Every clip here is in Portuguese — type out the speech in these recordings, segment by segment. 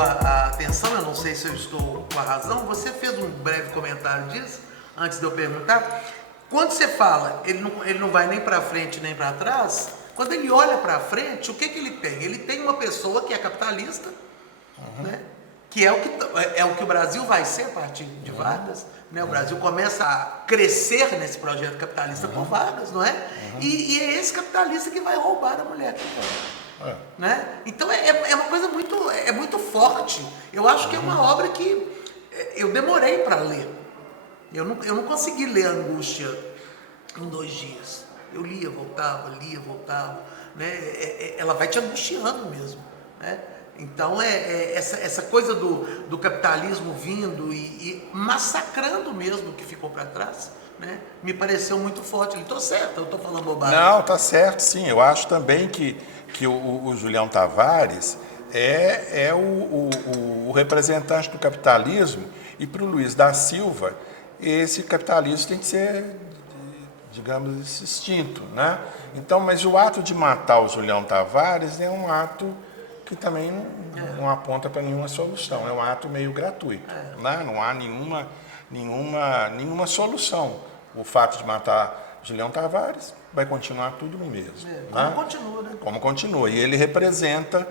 chamou a atenção, eu não sei se eu estou com a razão, você fez um breve comentário disso, antes de eu perguntar. Quando você fala, ele não vai nem para frente nem para trás, quando ele olha para frente, o que ele tem? Ele tem uma pessoa que é capitalista, né? Que é o que o Brasil vai ser a partir de Vargas, né? O Brasil começa a crescer nesse projeto capitalista por Vargas, não é? E é esse capitalista que vai roubar a mulher que quer. Né? Então é uma coisa muito forte. Eu acho que é uma obra que eu demorei para ler. Eu não consegui ler a Angústia em 2 dias. Eu lia, voltava, né? Ela vai te angustiando mesmo, né? Então essa coisa do capitalismo vindo e massacrando mesmo o que ficou para trás, né? Me pareceu muito forte. Estou certo, eu estou falando bobagem. Não, tá certo, sim. Eu acho também que o Julião Tavares é o representante do capitalismo, e para o Luiz da Silva, esse capitalismo tem que ser, digamos, extinto, né? Então, mas o ato de matar o Julião Tavares é um ato que também não aponta para nenhuma solução, é um ato meio gratuito, né? Não há nenhuma solução. O fato de matar Julião Tavares vai continuar tudo no mesmo. Como continua, né? Como continua. E ele representa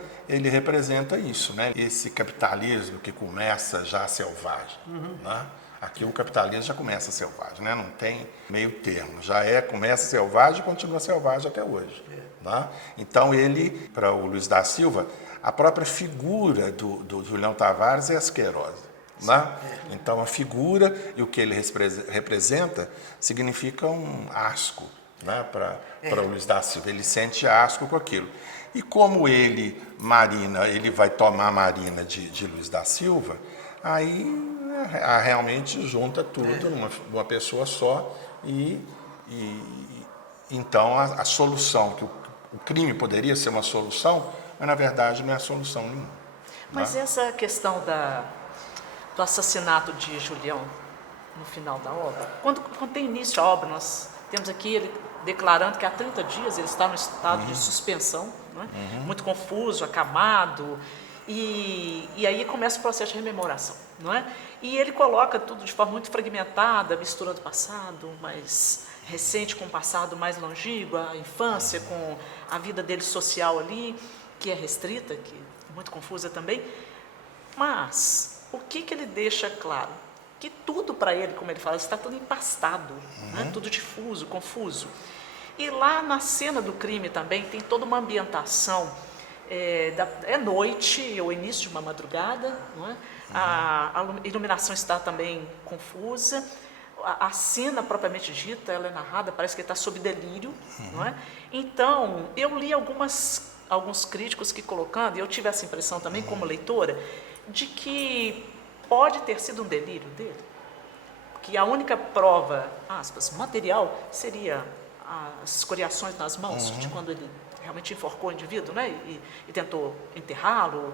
isso, né? Esse capitalismo que começa já selvagem, né? Aqui o capitalismo já começa selvagem, né? Não tem meio termo. Começa selvagem e continua selvagem até hoje. Né? Então ele, para o Luiz da Silva, a própria figura do Julião Tavares é asquerosa. Né? Então a figura e o que ele representa significa um asco, né? Para o Luiz da Silva. Ele sente asco com aquilo. E como ele vai tomar Marina de Luiz da Silva, aí realmente junta tudo numa pessoa só e então a solução, que o crime poderia ser uma solução, mas na verdade não é solução nenhuma. Mas né? essa questão do assassinato de Julião no final da obra, quando tem início a obra, nós temos aqui ele declarando que há 30 dias ele está no estado de suspensão, não é? Muito confuso, acamado, e aí começa o processo de rememoração, não é? E ele coloca tudo de forma muito fragmentada, misturando o passado mais recente com o passado mais longínquo, a infância com a vida dele social ali, que é restrita, que é muito confusa também. Mas o que ele deixa claro? Que tudo para ele, como ele fala, está tudo empastado, né? Tudo difuso, confuso. E lá na cena do crime também tem toda uma ambientação, é noite ou início de uma madrugada, não é? A iluminação está também confusa, a cena propriamente dita, ela é narrada, parece que ele está sob delírio, não é? Então, eu li alguns críticos que colocando, e eu tive essa impressão também como leitora, de que pode ter sido um delírio dele, que a única prova, aspas, material, seria as escoriações nas mãos, de quando ele realmente enforcou o indivíduo, né, e tentou enterrá-lo.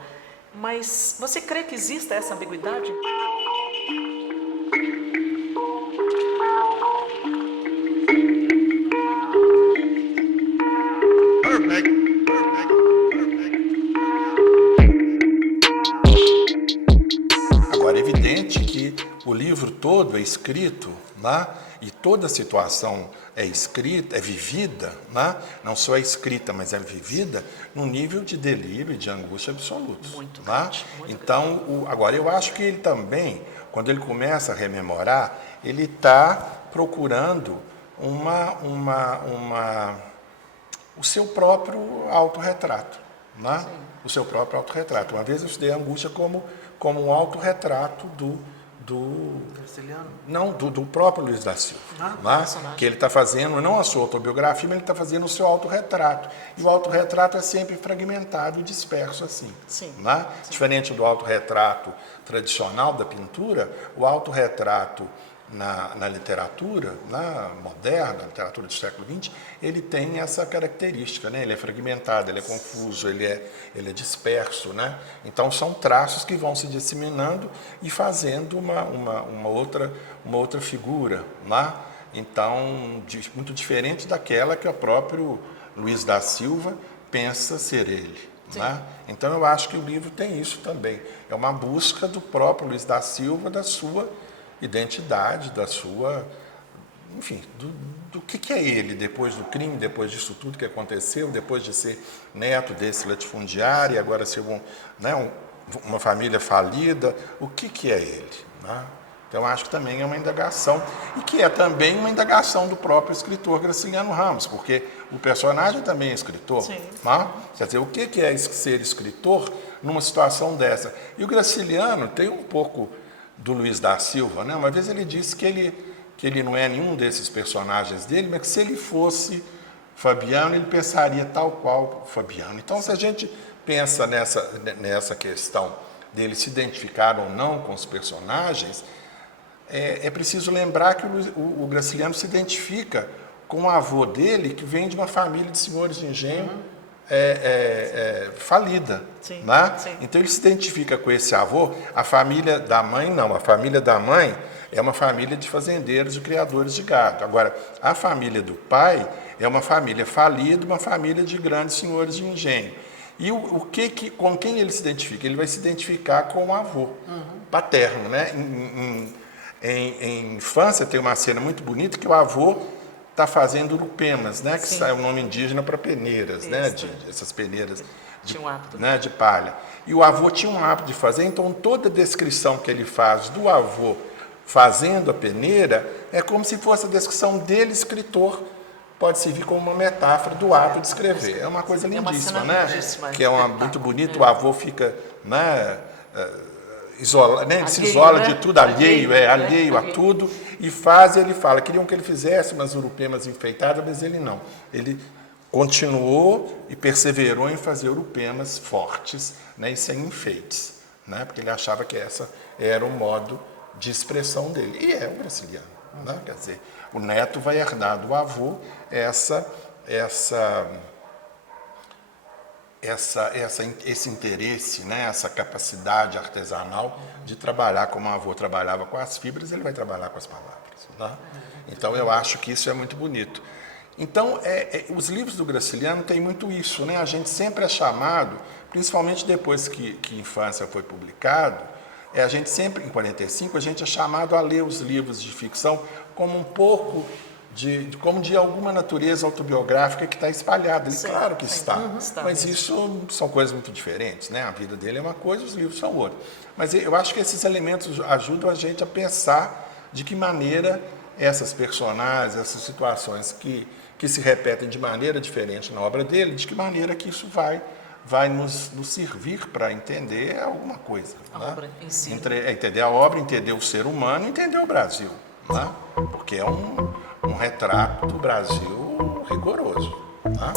Mas você crê que exista essa ambiguidade? Agora, é evidente que o livro todo é escrito, né? E toda a situação é escrita, é vivida, né? Não só é escrita, mas é vivida num nível de delírio e de angústia absoluto. Muito né? grande, muito então, agora, eu acho que ele também, quando ele começa a rememorar, ele está procurando o seu próprio autorretrato. Né? O seu próprio autorretrato. Uma vez eu estudei a angústia como um autorretrato do próprio Luiz da Silva, né? Que ele está fazendo não a sua autobiografia, mas ele está fazendo o seu autorretrato. E o autorretrato é sempre fragmentado e disperso assim. Sim. Né? Sim. Diferente do autorretrato tradicional da pintura, o autorretrato na literatura moderna, na literatura do século XX, ele tem essa característica, né? Ele é fragmentado, ele é confuso, ele é disperso, né? Então são traços que vão se disseminando e fazendo uma outra figura, né? Então, muito diferente daquela que o próprio Luiz da Silva pensa ser ele. Né? Então eu acho que o livro tem isso também. É uma busca do próprio Luiz da Silva, da sua identidade, da sua... Enfim, do que é ele depois do crime, depois disso tudo que aconteceu, depois de ser neto desse latifundiário e agora ser uma família falida, o que é ele? Né? Então, acho que também é uma indagação, e que é também uma indagação do próprio escritor Graciliano Ramos, porque o personagem também é escritor. Sim. Né? Quer dizer, o que é ser escritor numa situação dessa? E o Graciliano tem um pouco do Luiz da Silva, né? Uma vez ele disse que ele não é nenhum desses personagens dele, mas que se ele fosse Fabiano, ele pensaria tal qual Fabiano. Então, se a gente pensa nessa questão dele se identificar ou não com os personagens, é preciso lembrar que o Graciliano se identifica com o avô dele, que vem de uma família de senhores de engenho falida. Sim, né? sim. Então ele se identifica com esse avô. A família da mãe não, a família da mãe é uma família de fazendeiros e criadores de gado. Agora, a família do pai é uma família falida, uma família de grandes senhores de engenho. E com quem ele se identifica? Ele vai se identificar com o avô paterno, né? Em infância tem uma cena muito bonita que o avô está fazendo urupemas, né? Que é o nome indígena para peneiras, isso, né? Essas peneiras tinha um hábito. Né? De palha. E o avô tinha um hábito de fazer, então toda a descrição que ele faz do avô fazendo a peneira é como se fosse a descrição dele, escritor, pode servir como uma metáfora do ato de escrever. É uma coisa lindíssima, né? Lindíssima. Que é muito bonito, o avô fica, né? Ele se Alheio, isola né? de tudo, alheio a tudo, e ele fala, queriam que ele fizesse umas urupemas enfeitadas, mas ele não. Ele continuou e perseverou em fazer urupemas fortes, né, e sem enfeites, né, porque ele achava que essa era o modo de expressão dele. E é o Graciliano, né? Quer dizer, o neto vai herdar do avô esse interesse, né, essa capacidade artesanal de trabalhar como o avô trabalhava com as fibras, ele vai trabalhar com as palavras. Né? Então, eu acho que isso é muito bonito. Então, os livros do Graciliano têm muito isso, né? A gente sempre é chamado, principalmente depois que Infância foi publicado, a gente sempre, em 45, a gente é chamado a ler os livros de ficção como um pouco como de alguma natureza autobiográfica que está espalhada. E claro que está, mas isso são coisas muito diferentes, né? A vida dele é uma coisa, os livros são outra. Mas eu acho que esses elementos ajudam a gente a pensar de que maneira essas personagens, essas situações que se repetem de maneira diferente na obra dele, de que maneira que isso vai nos servir para entender alguma coisa. A né? obra em si. Entender a obra, entender o ser humano, entender o Brasil. Né? Porque é um retrato do Brasil rigoroso. Tá?